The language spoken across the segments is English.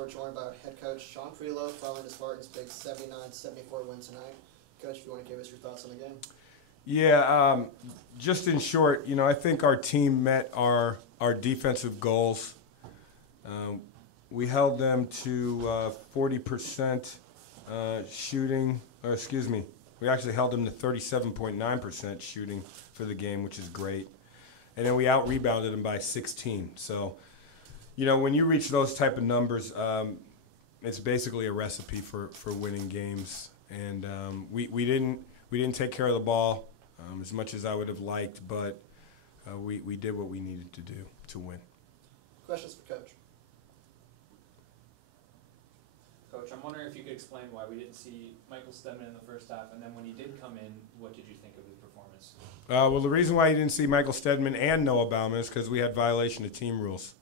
we're joined by head coach Sean Freelo following the Spartans' big 79-74 win tonight. Coach, if you want to give us your thoughts on the game. Yeah, just in short, I think our team met our defensive goals. We held them to 40% shooting, or excuse me, we actually held them to 37.9% shooting for the game, which is great. And then we out-rebounded them by 16. So, when you reach those type of numbers, it's basically a recipe for winning games. And we didn't take care of the ball as much as I would have liked, but we did what we needed to do to win. Questions for Coach. Coach, I'm wondering if you could explain why we didn't see Michael Stedman in the first half, and then when he did come in, what did you think of his performance? Well, the reason why you didn't see Michael Stedman and Noah Bauman is because we had violation of team rules.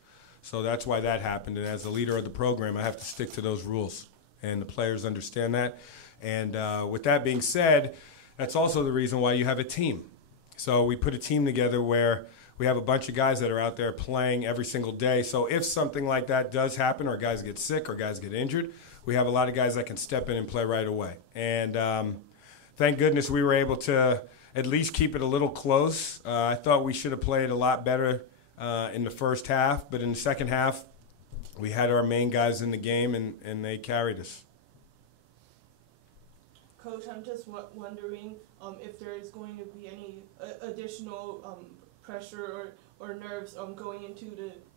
So that's why that happened. And as the leader of the program, I have to stick to those rules. And the players understand that. And with that being said, that's also the reason why you have a team. So we put a team together where we have a bunch of guys that are out there playing every single day. So if something like that does happen, or guys get sick or guys get injured, we have a lot of guys that can step in and play right away. And thank goodness we were able to at least keep it a little close. I thought we should have played a lot better in the first half, but in the second half, we had our main guys in the game, and they carried us. Coach, I'm just wondering if there is going to be any additional pressure or nerves going into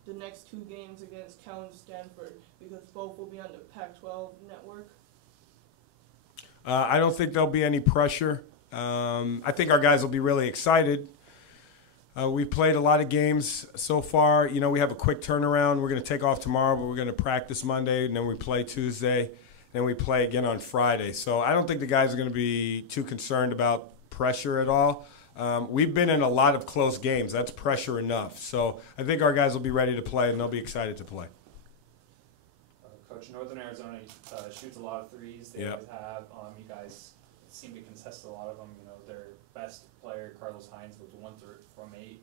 the next two games against Cal and Stanford, because both will be on the Pac-12 network. I don't think there'll be any pressure. I think our guys will be really excited. We've played a lot of games so far. We have a quick turnaround. We're going to take off tomorrow, but we're going to practice Monday, and then we play Tuesday, then we play again on Friday. So I don't think the guys are going to be too concerned about pressure at all. We've been in a lot of close games. That's pressure enough. So I think our guys will be ready to play, and they'll be excited to play. Coach, Northern Arizona shoots a lot of threes. They always have. You guys seem to contest a lot of them. Their best player, Carlos Hines, was 1 from 8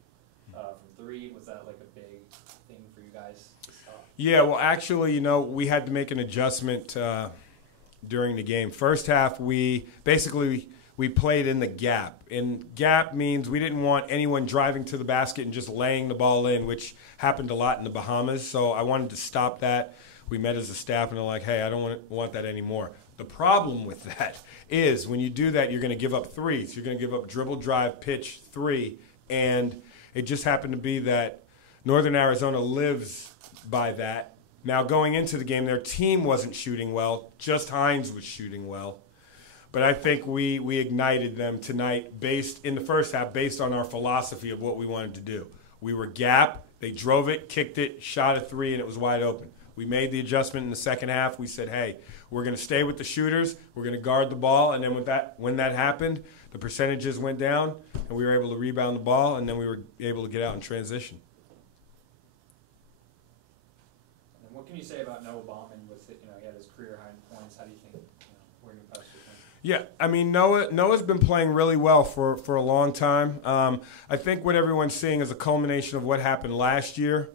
from 3. Was that like a big thing for you guys? Yeah, well, actually, we had to make an adjustment during the game. First half, we played in the gap. And gap means we didn't want anyone driving to the basket and just laying the ball in, which happened a lot in the Bahamas. So I wanted to stop that. We met as a staff, and they're like, hey, I don't want that anymore. The problem with that is when you do that, you're going to give up threes. You're going to give up dribble, drive, pitch, 3. And it just happened to be that Northern Arizona lives by that. Now, going into the game, their team wasn't shooting well. Just Hines was shooting well. But I think we ignited them tonight in the first half based on our philosophy of what we wanted to do. We were gap. They drove it, kicked it, shot a 3, and it was wide open. We made the adjustment in the second half. We said, hey, we're going to stay with the shooters. We're going to guard the ball. And then when that happened, the percentages went down, and we were able to rebound the ball, and then we were able to get out in transition. And what can you say about Noah Bauman? He had his career high in points. How do you think we're going to pass with him? Yeah, I mean, Noah's been playing really well for a long time. I think what everyone's seeing is a culmination of what happened last year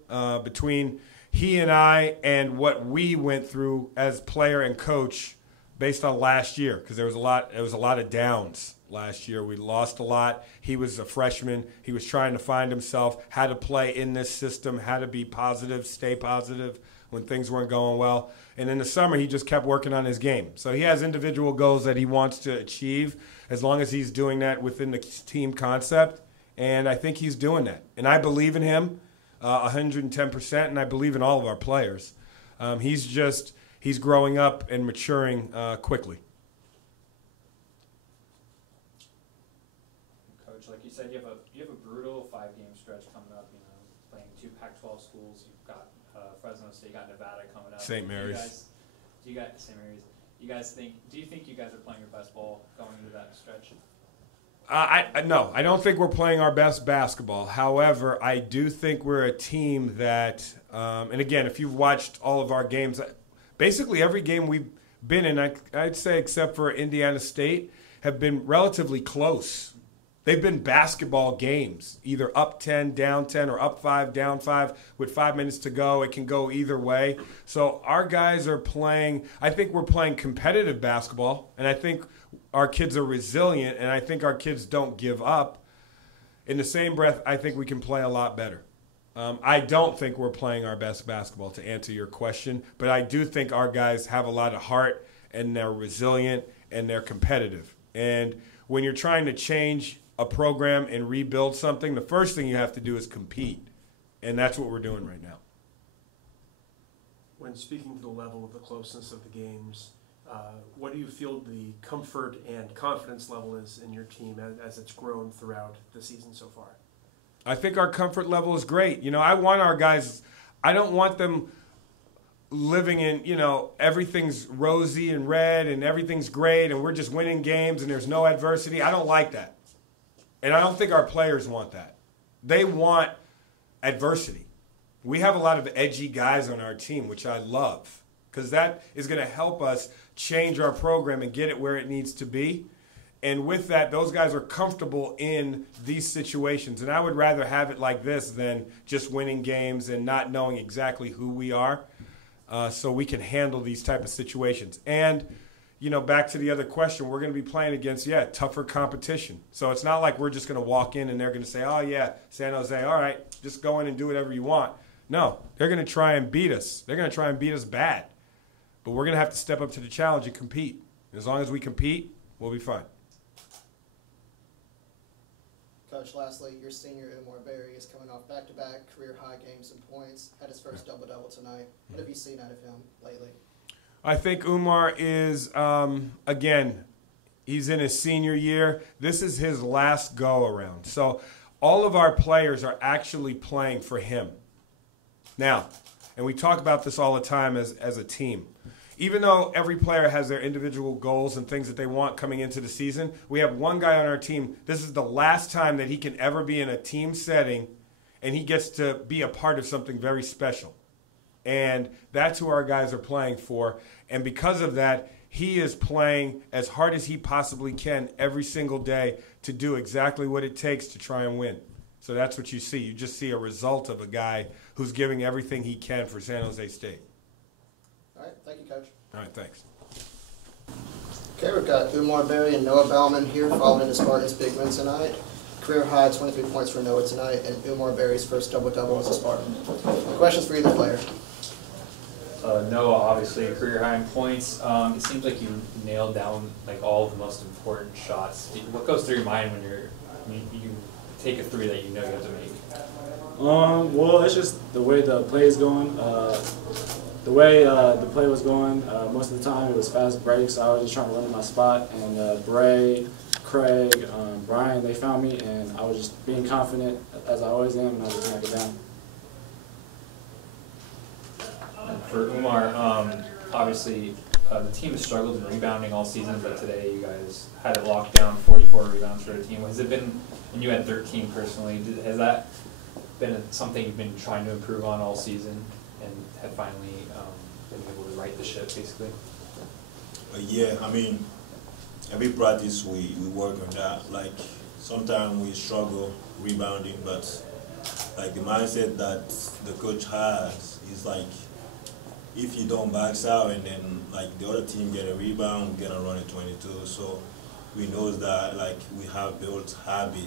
between he and I and what we went through as player and coach based on last year, because there was a lot of downs last year. We lost a lot. He was a freshman. He was trying to find himself, how to play in this system, how to be positive, stay positive when things weren't going well. And in the summer, he just kept working on his game. So he has individual goals that he wants to achieve as long as he's doing that within the team concept. And I think he's doing that. And I believe in him 110%, and I believe in all of our players. He's growing up and maturing quickly. Coach, like you said, you have a brutal 5-game stretch coming up. Playing 2 Pac-12 schools. You've got Fresno State, you got Nevada coming up. St. Mary's. Do you think you guys are playing your best ball going into that stretch? No, I don't think we're playing our best basketball. However, I do think we're a team that, and again, if you've watched all of our games, basically every game we've been in, I'd say except for Indiana State, have been relatively close. They've been basketball games, either up 10, down 10, or up 5, down 5 with 5 minutes to go. It can go either way. So our guys are playing, I think we're playing competitive basketball, and I think our kids are resilient, and I think our kids don't give up. In the same breath, I think we can play a lot better. I don't think we're playing our best basketball, to answer your question, but I do think our guys have a lot of heart, and they're resilient, and they're competitive. And when you're trying to change a program and rebuild something, the first thing you have to do is compete, and that's what we're doing right now. When speaking to the level of the closeness of the games, what do you feel the comfort and confidence level is in your team as it's grown throughout the season so far? I think our comfort level is great. You know, I want our guys, I don't want them living in, you know, everything's rosy and red and everything's great and we're just winning games and there's no adversity. I don't like that. And I don't think our players want that. They want adversity. We have a lot of edgy guys on our team, which I love, because that is going to help us change our program and get it where it needs to be. And with that, those guys are comfortable in these situations. And I would rather have it like this than just winning games and not knowing exactly who we are, so we can handle these type of situations. And, you know, back to the other question, we're going to be playing against, tougher competition. So it's not like we're just going to walk in and they're going to say, oh, yeah, San Jose, all right, just go in and do whatever you want. No, they're going to try and beat us. They're going to try and beat us bad. But we're going to have to step up to the challenge and compete. As long as we compete, we'll be fine. Coach, lastly, your senior Umar Berry is coming off back-to-back career-high games and points, had his first double-double tonight. What have you seen out of him lately? I think Umar is, again, he's in his senior year. This is his last go-around. So all of our players are actually playing for him. Now, and we talk about this all the time as a team. Even though every player has their individual goals and things that they want coming into the season, we have one guy on our team. This is the last time that he can ever be in a team setting, and he gets to be a part of something very special. And that's who our guys are playing for. And because of that, he is playing as hard as he possibly can every single day to do exactly what it takes to try and win. So that's what you see. You just see a result of a guy who's giving everything he can for San Jose State. All right, thank you, Coach. All right, thanks. Okay, we've got Umar Berry and Noah Bauman here following the Spartans' big win tonight. Career high 23 points for Noah tonight, and Umar Berry's first double-double as a Spartan. Questions for either player? Noah, obviously, a career high in points. It seems like you nailed down like all of the most important shots. What goes through your mind when you take a three that you know you have to make? Well, it's just the way the play is going. The way the play was going, most of the time it was fast breaks, so I was just trying to run in my spot. And Bray, Craig, Brian, they found me, and I was just being confident, as I always am, and I was just knock it down. And for Umar, obviously the team has struggled in rebounding all season, but today you guys had it locked down, 44 rebounds for the team. Has it been, and you had 13 personally, has that been something you've been trying to improve on all season and have finally been able to right the ship, basically? Yeah, I mean, every practice we work on that. Like, sometimes we struggle rebounding, but like the mindset that the coach has is like, if you don't box out and then like the other team get a rebound, we're gonna run at 22. So we know that like we have built habit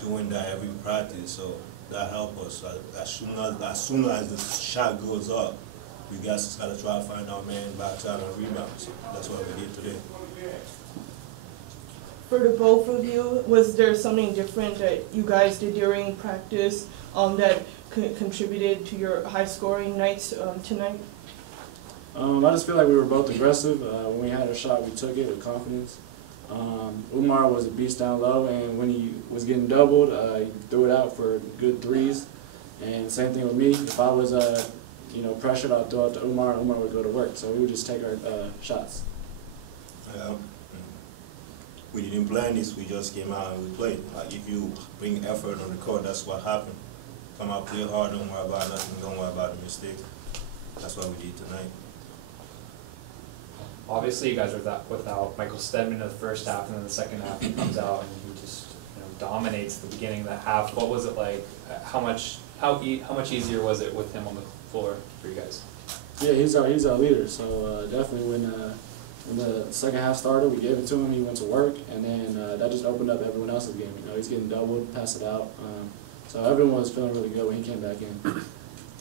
doing that every practice. So that helps us. As soon as the shot goes up, we guys gotta try to find our man backs out and rebounds. That's what we did today. For the both of you, was there something different that you guys did during practice that contributed to your high-scoring nights tonight? I just feel like we were both aggressive. When we had a shot, we took it with confidence. Umar was a beast down low, and when he was getting doubled, he threw it out for good threes. And same thing with me. If I was pressured, I'd throw it to Umar, and Umar would go to work. So we would just take our shots. We didn't plan this, we just came out and we played. Like, if you bring effort on the court, that's what happened. Come out, play hard, don't worry about nothing, don't worry about the mistakes. That's what we did tonight. Obviously, you guys were without Michael Stedman in the first half, and then the second half he comes out and he just dominates the beginning of the half. What was it like? How much easier was it with him on the floor for you guys? Yeah, he's our leader. So definitely when the second half started, we gave it to him. He went to work, and then that just opened up everyone else's game. You know, he's getting doubled, pass it out. So everyone was feeling really good when he came back in.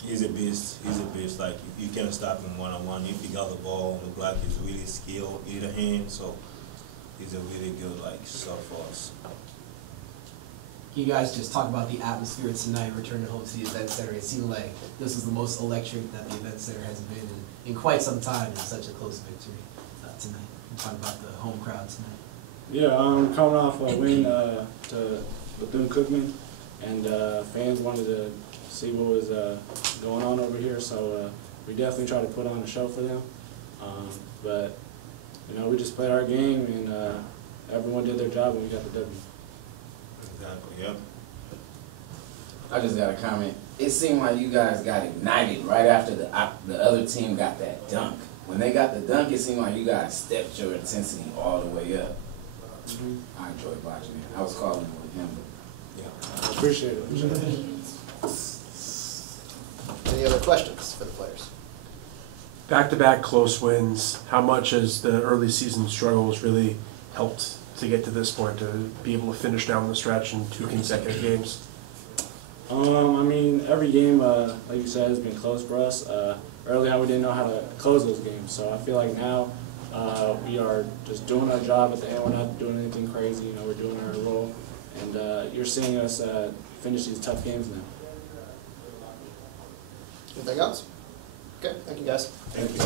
He's a beast. He's a beast. Like, you can't stop him one-on-one. If he got the ball on the block, he's really skilled, either hand. So he's a really good, like, stuff for us. You guys just talk about the atmosphere tonight, returning home to the event center. It seemed like this was the most electric that the event center has been in quite some time, in such a close victory tonight. You talk about the home crowd tonight. Yeah, coming off a win to Bethune-Cookman, and fans wanted to see what was going on over here, so we definitely tried to put on a show for them. But you know, we just played our game, and everyone did their job, and we got the W. Exactly. Yep. I just got a comment. It seemed like you guys got ignited right after the other team got that dunk. When they got the dunk, it seemed like you guys stepped your intensity all the way up. I enjoyed watching it. I was calling with him. Yeah. Appreciate it. Any other questions for the players? Back-to-back close wins. How much has the early season struggles really helped to get to this point, to be able to finish down the stretch in 2 consecutive games? I mean, every game, like you said, has been close for us. Early on, we didn't know how to close those games, so I feel like now we are just doing our job at the end. We're not doing anything crazy. You know, we're doing our role, and you're seeing us finish these tough games now. Anything else? Okay, thank you guys. Thank you.